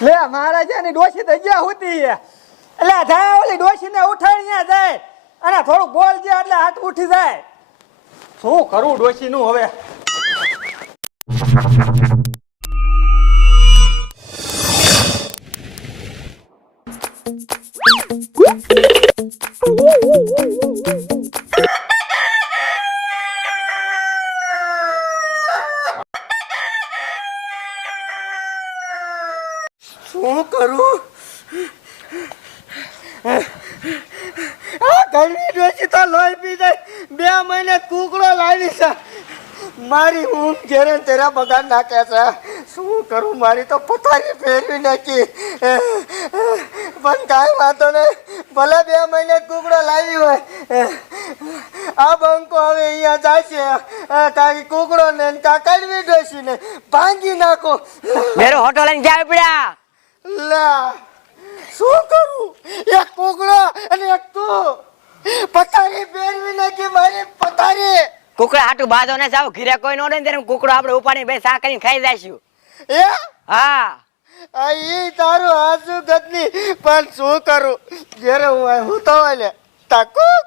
લે મહારાજાની ડોશી તો ગયા હોતી એટલે જાય ઓલી ડોશીને ત્યાં જાય અને થોડુંક બોલ જે એટલે હાથ ઉઠી જાય. શું કરું ડોશીનું હવે? શું કરું? આ ઘરની ડોશી તો લોહી પી જાય. બે મહિને કુકડો લાવી છે. મારી ઊંઘ ઘેરે તેરા બગાડ નાખે છે. શું કરું? મારી તો પથારી ફેરવી નાખી. પણ કાંઈ વાંધો નહીં. ભલે બે મહિને કુકડો લાવી હોય. આ બંકો હવે અહીંયા છે. કાંઈ કુકડો ને કા કડવી ડોશી ને. ભાંગી નાખો. મેરો હોટલ લઈને જાય પડ્યા. લા શું કરું? એક કુકડો અને એક તું. પથારી ફેરવી નાખી મારી પથારી. કુકડા હાટું બાજો ને જાવ ઘીરે કોઈ નો ને ત્યારે કુકડો આપણે ઉપાડી બે સા કરીને ખાઈ જાશું. એ હા. આ ઈ તારું હાસુ ગદની પણ શું કરું? જ્યારે હું આ હું તો એટલે તાકો કોક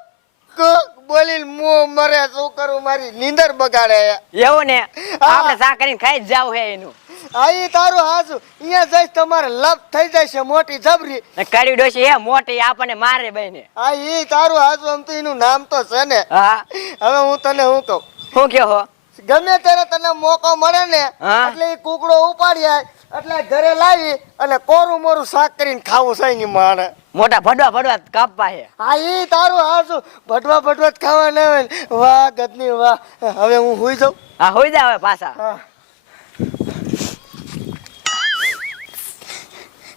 કુક બોલીને મું મરે શું કરું? મારી નીંદર બગાડે એવું ને? આપણે સા કરીને ખાઈ જ જાવ હે એનું. આ ઈ તારું અહીંયા જઈશ તમારે લપ થઈ જશે મોટી જબરી. કડી ડોશી હે મોટી આપણને મારે બેને. આ ઈ તારું આમ તો એનું નામ તો છે ને. હા. હવે હું તને હું કહું? હું કયો હો? ગમે ત્યારે તને મોકો મળે ને એટલે એ કુકડો ઉપાડી આય એટલે ઘરે લાવી અને કોરું મોરું શાક કરીને ખાવું છે એની માણે. મોટા ભડવા ભડવા કાપવા હે. હા એ તારું હાસુ ભડવા ભટવા જ ખાવા ને. વાહ ગદની વાહ. હવે હું હુઈ જાઉં. હા હોઈ જા હવે પાછા. હા.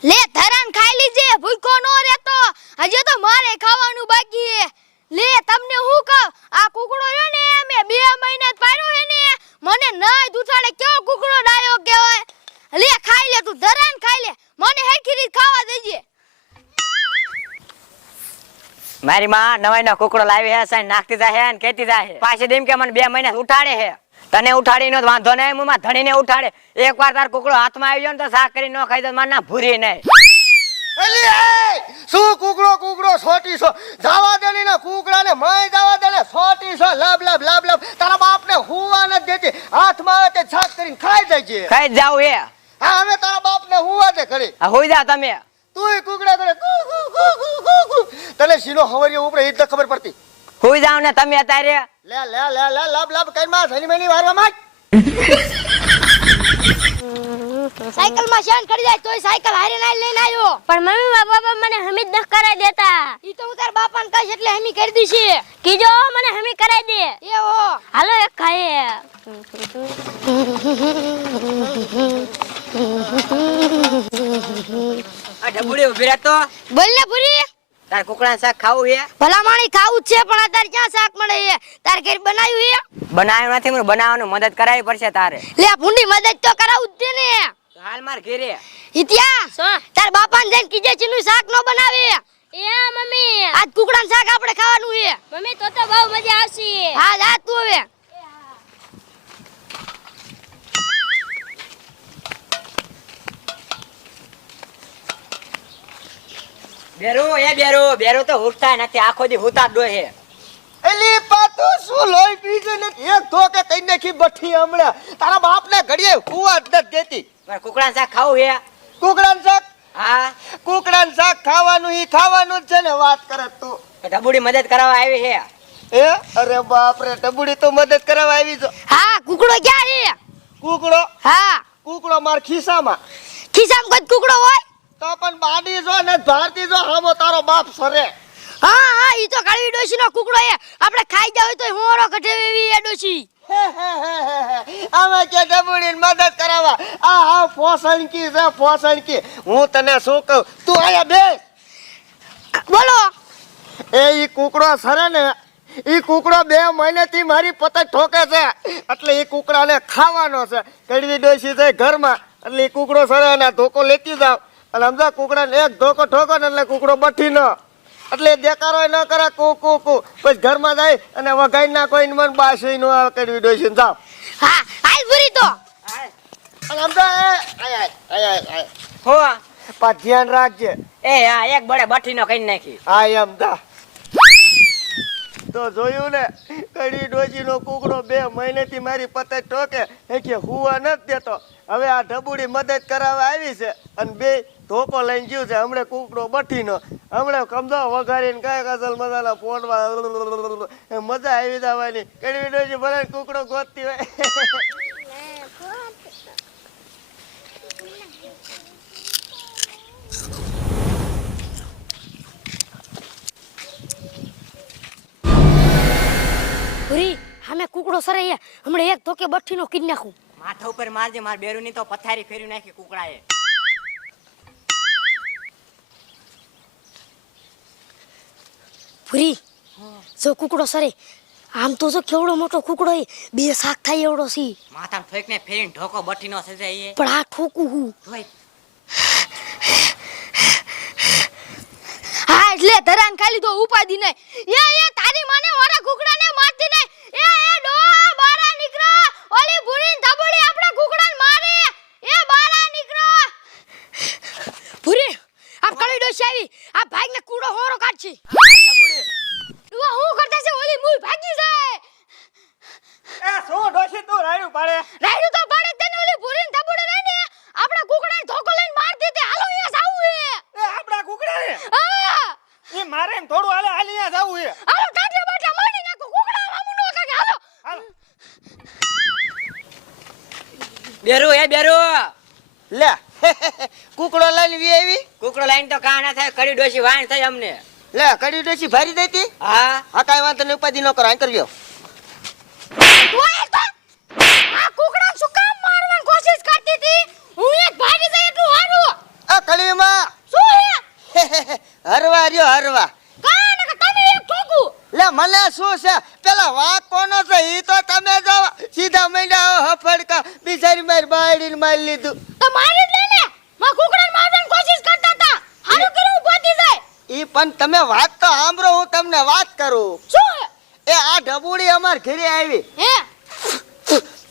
લે ધરાન ખાઈ લીજે ભૂખો નો રહેતો. હજી તો મારે ખાવાનું બાકી છે લે, તમને હું કહું, આ કુકડો રહ્યો ને, મેં બે મહિના જ પાડ્યો હે ને, મને નાય દુથાડે કેવો કુકડો ડાયો કહેવાય. લે, ખાઈ લે તું ધરાન ખાઈ લે. મને હેરખી રીત ખાવા દેજે. મારી માં નવાઈ નો કુકડો લાવી હે સાઈ નાખતી જાય હે ને કેતી જાય પાછી દેમ કે મને બે મહિના ઉઠાડે હે તને ઉઠાડી નો વાંધો નહીં હું માં ધણીને ઉઠાડે. એક વાર તાર કુકડો હાથમાં આવી ગયો ને તો શાક કરી ન ખાઈ દે માર ના ભૂરી નહીં. એલી એ શું કુકડો કુકડો છોટી છો જાવા દે ને કુકડા ને મય જાવા દે ને છોટી છો લબ લબ લબ લબ તારા બાપ ને હુવા ન દેતી. હાથમાં આવે તે છાક કરીને ખાઈ જાય છે ખાઈ જાવ હે હા હવે તારા બાપ ને હુવા દે કરી આ હોઈ જા તમે. તું કુકડા કરે કુ કુ કુ કુ કુ કુ તને સીનો હવરિયો ઉપર એ જ ખબર પડતી. હોઈ જાવ ને તમે અત્યારે. લે લે લે લે લબ લબ કઈ માં સની મેની વારવા માં સાયકલમાં શાન કરી જાય તોય સાયકલ હારે ના લઈને આવ્યો. પણ મમ્મી બાપા મને હમી દખ કરાઈ દેતા. ઈ તો હું તાર બાપા ને કહીશ એટલે હમી કરી દીશે. કીજો મને હમી કરાઈ દે. એ ઓ હાલો એક ખાઈએ. આ ઢબુડી ઊભી રહેતો. બોલ ને પૂરી તાર કુકડા શાક ખાવું હે? ભલામણી ખાવું જ છે પણ અત્યારે ક્યાં શાક મળે છે તાર ઘેર બનાવ્યું છે બનાવ્યું નથી મને બનાવવાનું મદદ કરાવી પડશે તારે. લે ભૂંડી મદદ તો કરાવું જ છે ને. હાલ માર ઘેરે. ઇતિયા તાર બાપા ને જઈને કીજે ચીનું શાક નો બનાવે. એ મમ્મી. આજ કુકડાનું શાક આપણે ખાવાનું છે મમ્મી તો તો બહુ મજા આવશે. હા જા તું હવે. બેરો એ બેરો બેરો તો હુસતા નથી આખો દી હુતા ડો હે. એલી પાતો શું લોહી પીજે ને? એક ધોકે તઈ નાખી બઠી હમણાં. તારા બાપ ને ઘડીએ કુવા જ નથી દેતી. કુકડા શાક ખાવું હે? કુકડાનું શાક? હા. કુકડાનું શાક ખાવાનું ઈ ખાવાનું જ છે ને વાત કરે તું. ઢબુડી મદદ કરાવવા આવી હે? એ? અરે બાપ રે ટબુડી તો મદદ કરાવવા આવી છો હા કુકડો ક્યાં હે કુકડો? હા. કુકડો માર ખિસ્સામાં. ખિસ્સામાં કોઈ કુકડો હોય? તો પણ બાડી જો ને ભારતી જો હામો તારો બાપ સરે હા હા ઈ તો કાળી ડોશી નો કુકડો એ આપણે ખાઈ જાવ તો હોરો કઠે એવી એ ડોશી. આમે કે ડબુડી મદદ કરાવવા. આ હા ફોસણ કી છે ફોસણ કી હું તને શું કહું? તું આયા બે. બોલો. એ ઈ કુકડો સરે ને ઈ કુકડો બે મહિનેથી મારી પતંગ ઠોકે છે. એટલે ઈ કુકડાને ખાવાનો છે. કડવી ડોશી છે ઘરમાં. એટલે ઈ કુકડો સરે અને ધોકો લેતી જાવ. અને સમજા કુકડાને એક ધોકો ઠોકો ને એટલે કુકડો બઠી ન. એટલે દેકારો ન કરે કુ કુ કુ. પછી ઘરમાં જાય અને વઘાઈ ના કોઈ મન બાસી નો આવે કડવી છે. જાવ હા હાલ પૂરી તો. અને આમ એ, આય, આય, આય. હો પા ધ્યાન રાખજે. એ હા એક બળે બઠીનો કઈ નાખી. હા એમ તા તો જોયું ને કડી ડોજીનો કુકડો બે મહિનેથી મારી પતે ટોકે એ કે હુવા નથી દેતો. હવે આ ઢબુડી મદદ કરાવવા આવી છે અને બે ધોકો લઈને ગયું છે. હમણે કુકડો બઠીનો. હમણે કમદો વઘારીને કઈ કસલ મજા પોટવા મજા આવી જવાની. કડવી ડોજી ભલે કુકડો ગોતતી હોય. ભૂરી અમે કુકડો સરાઈએ. હમણાં એક ધોકે બઠીનો કીધી નાખું. માથા ઉપર મારજે માર બેરુની તો પથારી ફેરવી નાખી કુકડાએ. ભૂરી જો કુકડો સરે. આમ તો જો કેવડો મોટો કુકડો એ બે શાક થાય એવડો સી માથા માથામાં થોઈકને ફેરીને ઢોકો બઠીનો સજાઈએ પણ આ ઠોકું હું. હા એટલે ધરાન ખાલી તો ઉપાધી નહીં. એ એ તારી માને ઓરા કુકડાને મારતી નહીં એ એ ડો બારા નીકળો ઓલી ભૂરીન ધબડી આપણા કુકડાને મારે એ બારા નીકળો ભૂરી આ કળી ડોસી આવી આ ભાગને કૂડો હોરો કાઢછી તું હું કરતા મૂઈ ભાગી જાય. એ શું ડોશી તું રાયડું પાડે? રાયડું તો પાડે તને ઓલી ભૂરીન ધબડી રહીને આપણા કુકડાને ધોકો લઈને માર દીતે હાલો અહીંયા જાવું હે. એ આપણા કુકડાને? હા. એ મારે એમ થોડું હાલે હાલ અહીંયા જાવું છે હાલો ટાટિયા બાટિયા મારી નાખો. કુકડા મામુનો કાકે હાલો. હાલો. બેરુ એ બેરુ. લે. કુકડો લઈને વી આવી? કુકડો લાઈન તો કા ના થાય કડી ડોસી વાણ થાય અમને. લે કડી ડોસી ભરી દેતી હા. હા કાઈ વાંધો નહીં ઉપાધિ ન કરો કરજો. આ કુકડા શું કામ મારવાની કોશિશ કરતી હતી? હું એક ભાગી જાય એટલું હારું. આ કડીમાં? શું હે હરવા રહ્યો હરવા. કાને કે તમે એક ઠોકું? લે મને શું છે? પેલા વાક કોનો છે? ઈ તો તમે જો સીધા મંડ્યા હફડકા બિચારી મારી બાયડીને મારી લીધું. તો મારી જ લે ને માં કુકડાને મારવાની કોશિશ કરતા હતા હારું કર્યું ઉપાધી જાય ઈ પણ તમે વાત તો સાંભળો હું તમને વાત કરું. શું? એ આ ઢબુડી અમાર ઘરે આવી. હે?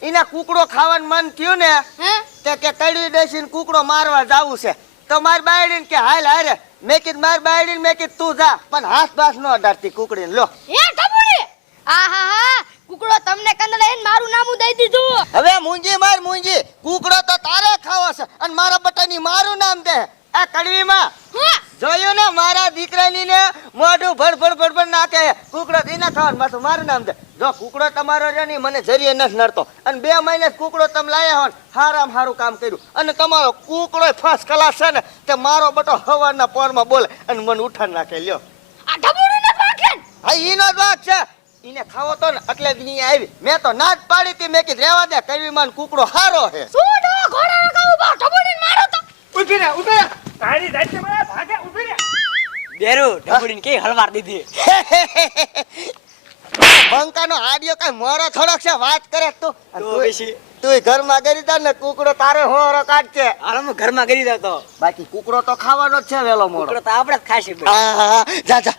એને કુકડો ખાવાનું મન થયું ને હે? તે કે કડી ડેસીને કુકડો મારવા જાવું છે. તો માર બાયડીને કે હાલ હારે મેં કીધું માર બાયડીને મેં કીધું તું જા. પણ હાથ બાસ ન અડાડતી કુકડીને લો. હે ઢબુડી? આહા હા. કુકડો તમને કંદડે એને મારું નામું દઈ દીધું. હવે મુંજી માર મુંજી કુકડો તો તારે ખાવો છે અને મારા બટાની મારું નામ દે. આ કડવીમાં હા? જોયું ને મારા દીકરાની ને મોઢું ભડ ભડ ભડ ભડ નાખે. કુકડો એના થવાનું પાછું મારું નામ દે જો કુકડો તમારો છે ને મને જરીએ નથી નડતો. અને બે મહિને કુકડો તમે લાયા હોય હારામ હારું કામ કર્યું. અને તમારો કુકડો ફર્સ્ટ ક્લાસ છે ને તે મારો બટો હવાના પોરમાં બોલે. અને મને ઉઠાડ નાખે લ્યો. હા ઈનો જ વાક છે. ઈને ખાવો તો ને એટલે જ અહીંયા આવી. મેં તો ના જ પાડી હતી મેં કીધું રહેવા દે કરવી માન કુકડો હારો છે. શું ઘોડા ઊભા ઢબુડીને મારો તો? ઊભી રે ઊભી રે તારી દાઈતે મને ભાગે ઊભી રે બેરુ ઢબડીને કે હળવાર દીધી. બંકાનો આડિયો કઈ મોરો થોડોક છે વાત કરે તું. તો બેસી. તું ઘરમાં કરી દે ને કુકડો તારે હોરો કાઢશે હાલ હું ઘરમાં કરી દઉં તો બાકી કુકડો તો ખાવાનો જ છે વેલો મોરો કુકડો તો આપણે જ ખાશી ભાઈ જા જા.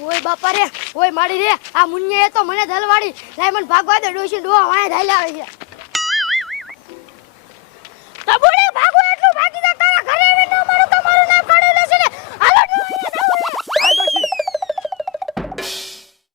ઓય બાપા રે ઓય માડી રે આ મુન્યા એ તો મને ધલવાડી. લાય મને ભાગવા દે ડોશી ડોવા વાય ધાઈ લાવે છે.